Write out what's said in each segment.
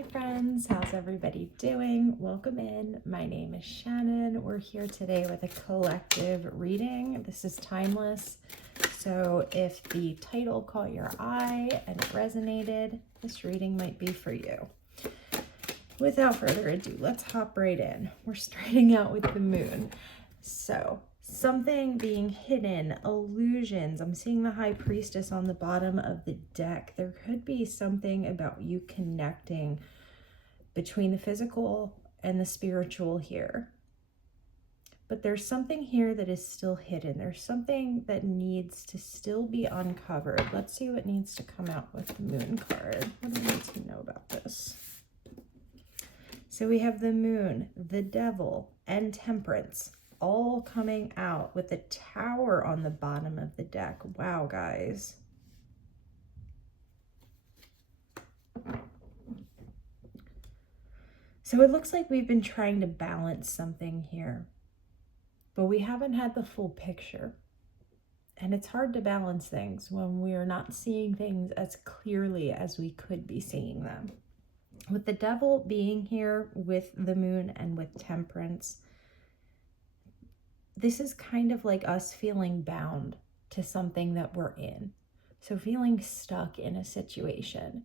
Hey friends, how's everybody doing? Welcome in. My name is Shannon. We're here today with a collective reading. This is timeless. So if the title caught your eye and it resonated, this reading might be for you. Without further ado, let's hop right in. We're starting out with the moon. So something being hidden, illusions. I'm seeing the High Priestess on the bottom of the deck. There could be something about you connecting between the physical and the spiritual here. But there's something here that is still hidden. There's something that needs to still be uncovered. Let's see what needs to come out with the moon card. What do we need to know about this? So we have the moon, the devil, and temperance all coming out with the tower on the bottom of the deck. Wow, guys. So it looks like we've been trying to balance something here, but we haven't had the full picture. And it's hard to balance things when we are not seeing things as clearly as we could be seeing them. With the devil being here with the moon and with temperance, this is kind of like us feeling bound to something that we're in. So feeling stuck in a situation,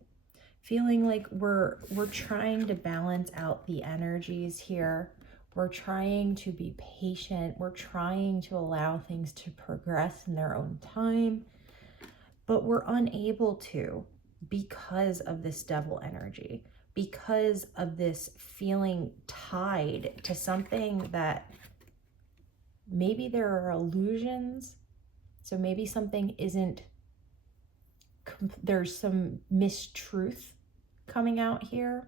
feeling like we're trying to balance out the energies here. We're trying to be patient. We're trying to allow things to progress in their own time, but we're unable to because of this devil energy, because of this feeling tied to something that maybe there are illusions. So maybe something isn't, there's some mistruth coming out here.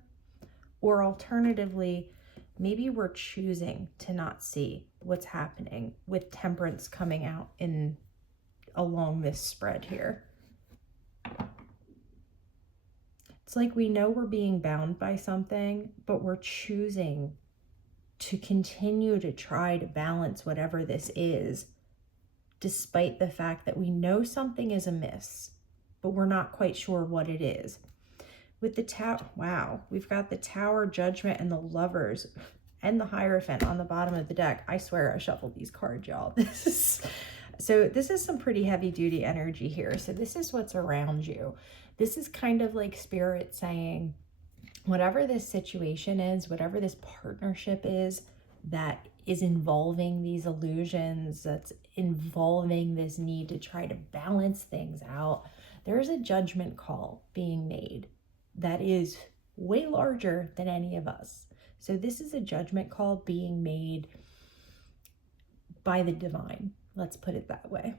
Or alternatively, maybe we're choosing to not see what's happening with temperance coming out in along this spread here. It's like we know we're being bound by something, but we're choosing to continue to try to balance whatever this is, despite the fact that we know something is amiss, but we're not quite sure what it is. With the tower, wow, we've got the Tower, Judgment, and the Lovers, and the Hierophant on the bottom of the deck. I swear I shuffled these cards, y'all. So this is some pretty heavy duty energy here. So this is what's around you. This is kind of like Spirit saying, whatever this situation is, whatever this partnership is that is involving these illusions, that's involving this need to try to balance things out, there's a judgment call being made that is way larger than any of us. So this is a judgment call being made by the divine. Let's put it that way.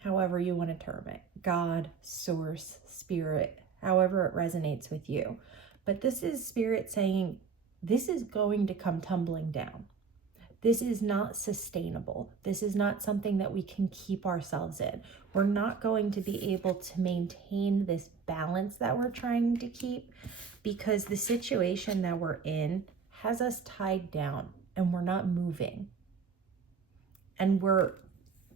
However you want to term it. God, source, spirit, however it resonates with you. But this is Spirit saying, this is going to come tumbling down. This is not sustainable. This is not something that we can keep ourselves in. We're not going to be able to maintain this balance that we're trying to keep because the situation that we're in has us tied down and we're not moving. And we're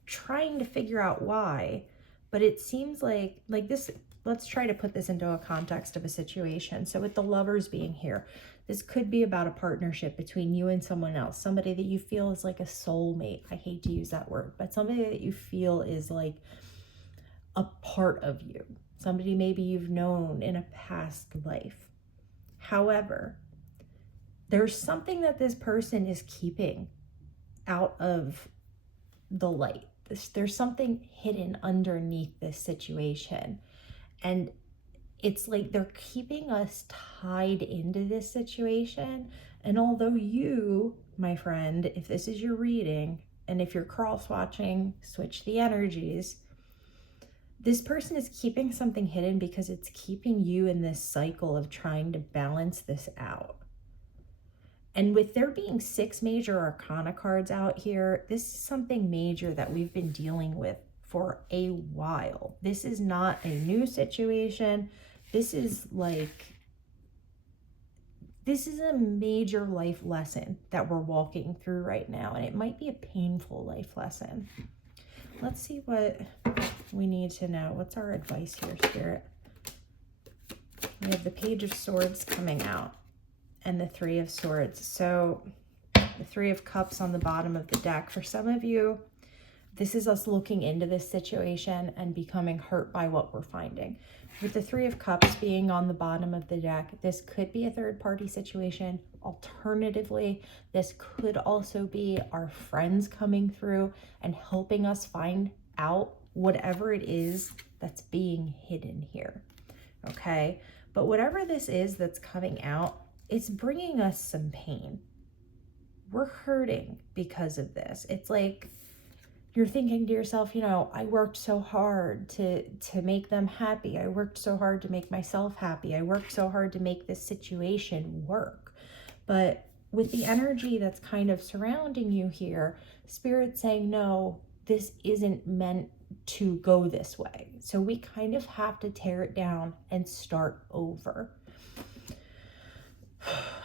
trying to figure out why, but it seems like this. Let's try to put this into a context of a situation. So with the Lovers being here, this could be about a partnership between you and someone else, somebody that you feel is like a soulmate. I hate to use that word, but somebody that you feel is like a part of you, somebody maybe you've known in a past life. However, there's something that this person is keeping out of the light. There's something hidden underneath this situation. And it's like they're keeping us tied into this situation. And although you, my friend, if this is your reading, and if you're cross watching, switch the energies, this person is keeping something hidden because it's keeping you in this cycle of trying to balance this out. And with there being 6 major arcana cards out here, this is something major that we've been dealing with for a while. This is not a new situation. This is a major life lesson that we're walking through right now. And it might be a painful life lesson. Let's see what we need to know. What's our advice here, Spirit? We have the Page of Swords coming out and the Three of Swords. So the Three of Cups on the bottom of the deck. For some of you, this is us looking into this situation and becoming hurt by what we're finding. With the Three of Cups being on the bottom of the deck, this could be a third-party situation. Alternatively, this could also be our friends coming through and helping us find out whatever it is that's being hidden here, okay? But whatever this is that's coming out, it's bringing us some pain. We're hurting because of this. It's like you're thinking to yourself, you know, I worked so hard to make them happy. I worked so hard to make myself happy. I worked so hard to make this situation work. But with the energy that's kind of surrounding you here, Spirit's saying, no, this isn't meant to go this way. So we kind of have to tear it down and start over.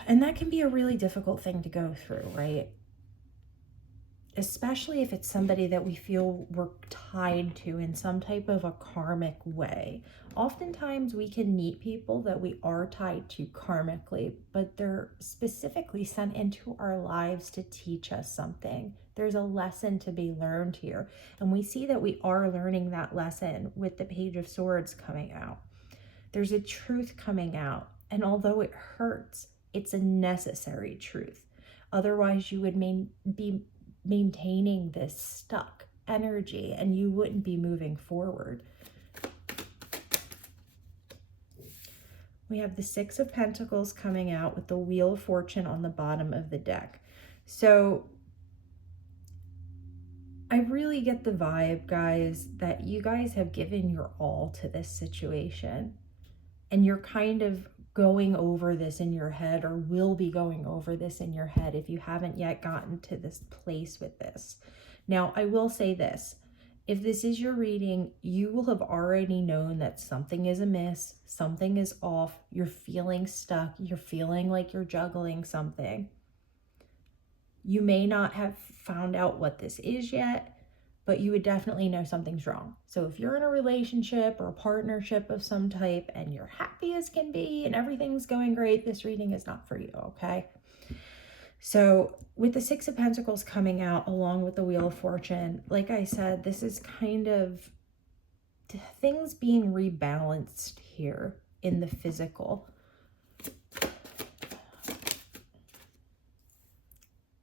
And that can be a really difficult thing to go through, right? Especially if it's somebody that we feel we're tied to in some type of a karmic way. Oftentimes we can meet people that we are tied to karmically, but they're specifically sent into our lives to teach us something. There's a lesson to be learned here. And we see that we are learning that lesson with the Page of Swords coming out. There's a truth coming out. And although it hurts, it's a necessary truth. Otherwise, you would be maintaining this stuck energy and you wouldn't be moving forward. We have the Six of Pentacles coming out with the Wheel of Fortune on the bottom of the deck. So I really get the vibe, guys, that you guys have given your all to this situation and you're kind of going over this in your head, or will be going over this in your head if you haven't yet gotten to this place with this. Now, I will say this. If this is your reading, you will have already known that something is amiss, something is off, you're feeling stuck, you're feeling like you're juggling something. You may not have found out what this is yet, but you would definitely know something's wrong. So if you're in a relationship or a partnership of some type and you're happy as can be and everything's going great, this reading is not for you, okay? So with the Six of Pentacles coming out along with the Wheel of Fortune, like I said, this is kind of things being rebalanced here in the physical.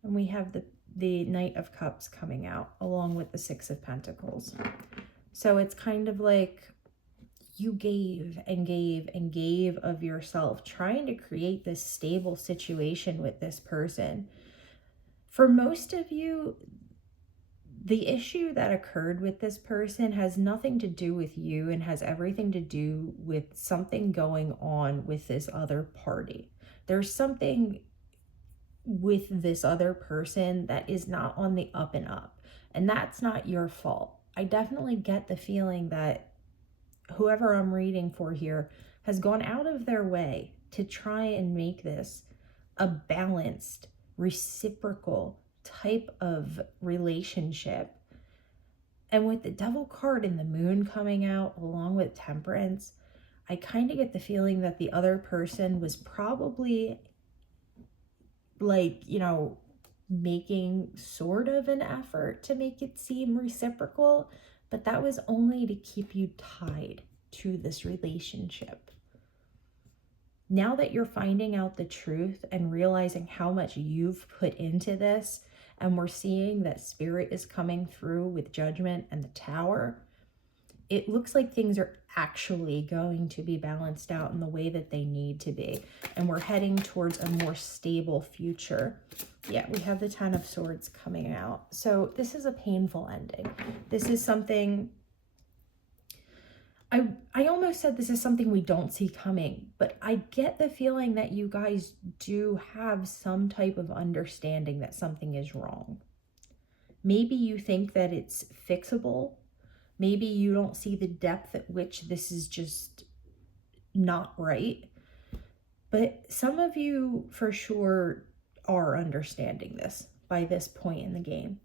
And we have the Knight of Cups coming out along with the Six of Pentacles. So it's kind of like you gave and gave and gave of yourself, trying to create this stable situation with this person. For most of you, the issue that occurred with this person has nothing to do with you and has everything to do with something going on with this other party. There's something with this other person that is not on the up and up, and that's not your fault. I definitely get the feeling that whoever I'm reading for here has gone out of their way to try and make this a balanced, reciprocal type of relationship. And with the Devil card and the Moon coming out along with Temperance, I kind of get the feeling that the other person was probably like, you know, making sort of an effort to make it seem reciprocal, but that was only to keep you tied to this relationship. Now that you're finding out the truth and realizing how much you've put into this, and we're seeing that Spirit is coming through with Judgment and the Tower, it looks like things are actually going to be balanced out in the way that they need to be. And we're heading towards a more stable future. Yeah, we have the Ten of Swords coming out. So this is a painful ending. This is something, I almost said this is something we don't see coming, but I get the feeling that you guys do have some type of understanding that something is wrong. Maybe you think that it's fixable. Maybe you don't see the depth at which this is just not right. But some of you for sure are understanding this by this point in the game.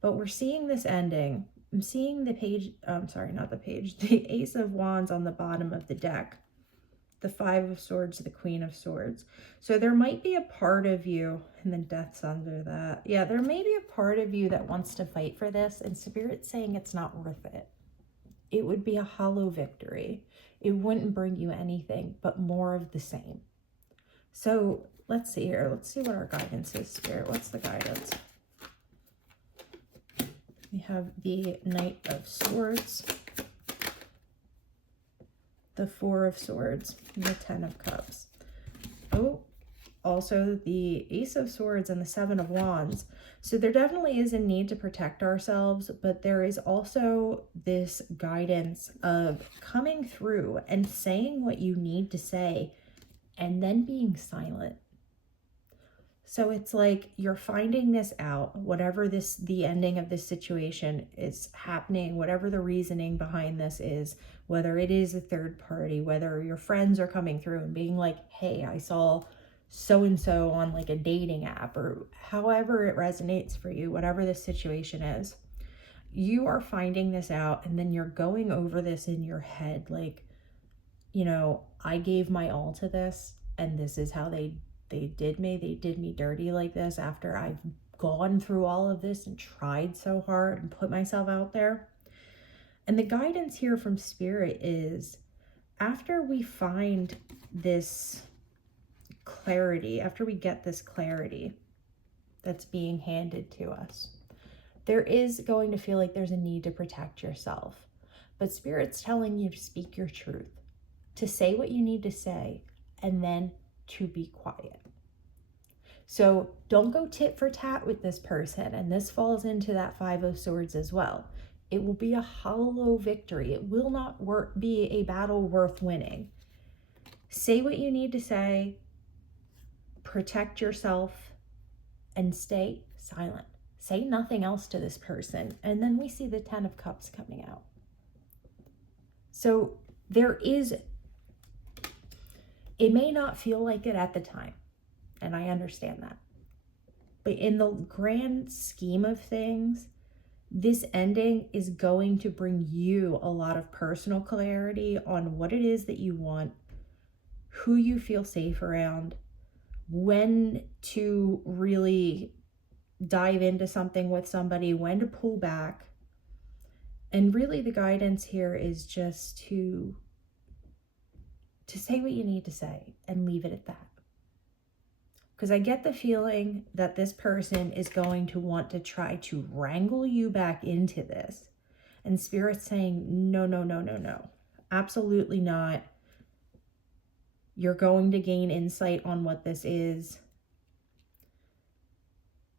But we're seeing this ending. I'm seeing the page, the Ace of Wands on the bottom of the deck. the Five of Swords, the Queen of Swords. So there might be a part of you, and then Death's under that. Yeah, there may be a part of you that wants to fight for this, and Spirit's saying it's not worth it. It would be a hollow victory. It wouldn't bring you anything but more of the same. So let's see here. Let's see what our guidance is, Spirit. What's the guidance? We have the Knight of Swords, the Four of Swords, and the Ten of Cups. Oh, also the Ace of Swords and the Seven of Wands. So there definitely is a need to protect ourselves, but there is also this guidance of coming through and saying what you need to say and then being silent. So it's like you're finding this out, whatever the ending of this situation is happening, whatever the reasoning behind this is, whether it is a third party, whether your friends are coming through and being like, hey, I saw so-and-so on like a dating app, or however it resonates for you, whatever the situation is, you are finding this out, and then you're going over this in your head, like, you know, I gave my all to this, and this is how they did me dirty like this after I've gone through all of this and tried so hard and put myself out there. And the guidance here from Spirit is, after we find this clarity, after we get this clarity that's being handed to us, there is going to feel like there's a need to protect yourself. But Spirit's telling you to speak your truth, to say what you need to say, and then to be quiet. So don't go tit for tat with this person. And this falls into that Five of Swords as well. It will be a hollow victory. It will not be a battle worth winning. Say what you need to say, protect yourself, and stay silent. Say nothing else to this person. And then we see the Ten of Cups coming out. So there is, it may not feel like it at the time, and I understand that. But in the grand scheme of things, this ending is going to bring you a lot of personal clarity on what it is that you want, who you feel safe around, when to really dive into something with somebody, when to pull back. And really the guidance here is just to say what you need to say and leave it at that. Because I get the feeling that this person is going to want to try to wrangle you back into this. And Spirit's saying, no, no, no, no, no. Absolutely not. You're going to gain insight on what this is.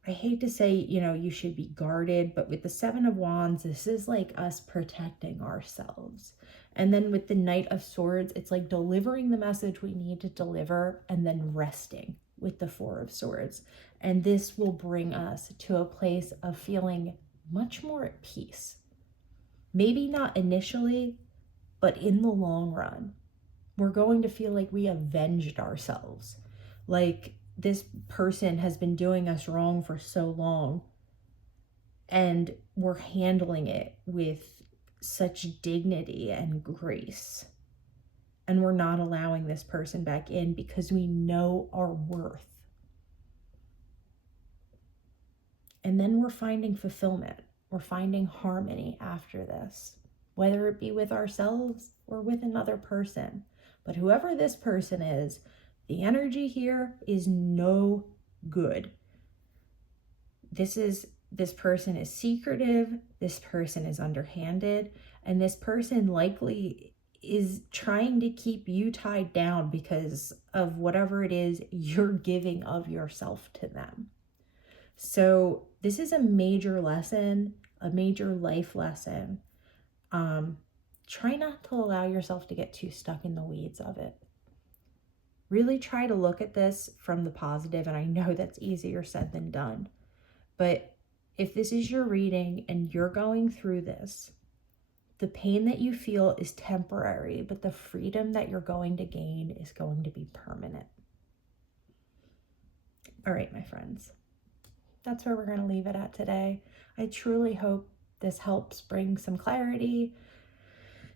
I hate to say, you know, you should be guarded, but with the Seven of Wands, this is like us protecting ourselves. And then with the Knight of Swords, it's like delivering the message we need to deliver and then resting with the Four of Swords. And this will bring us to a place of feeling much more at peace. Maybe not initially, but in the long run, we're going to feel like we avenged ourselves. Like this person has been doing us wrong for so long, and we're handling it with such dignity and grace. And we're not allowing this person back in because we know our worth. And then we're finding fulfillment. We're finding harmony after this, whether it be with ourselves or with another person. But whoever this person is, the energy here is no good. This person is secretive, this person is underhanded, and this person likely is trying to keep you tied down because of whatever it is you're giving of yourself to them. So this is a major lesson, a major life lesson. Try not to allow yourself to get too stuck in the weeds of it. Really try to look at this from the positive, and I know that's easier said than done. But if this is your reading and you're going through this, the pain that you feel is temporary, but the freedom that you're going to gain is going to be permanent. All right, my friends, that's where we're going to leave it at today. I truly hope this helps bring some clarity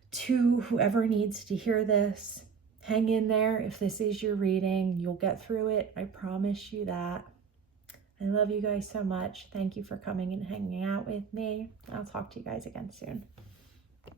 to whoever needs to hear this. hang in there. If this is your reading, you'll get through it. I promise you that. I love you guys so much. Thank you for coming and hanging out with me. I'll talk to you guys again soon.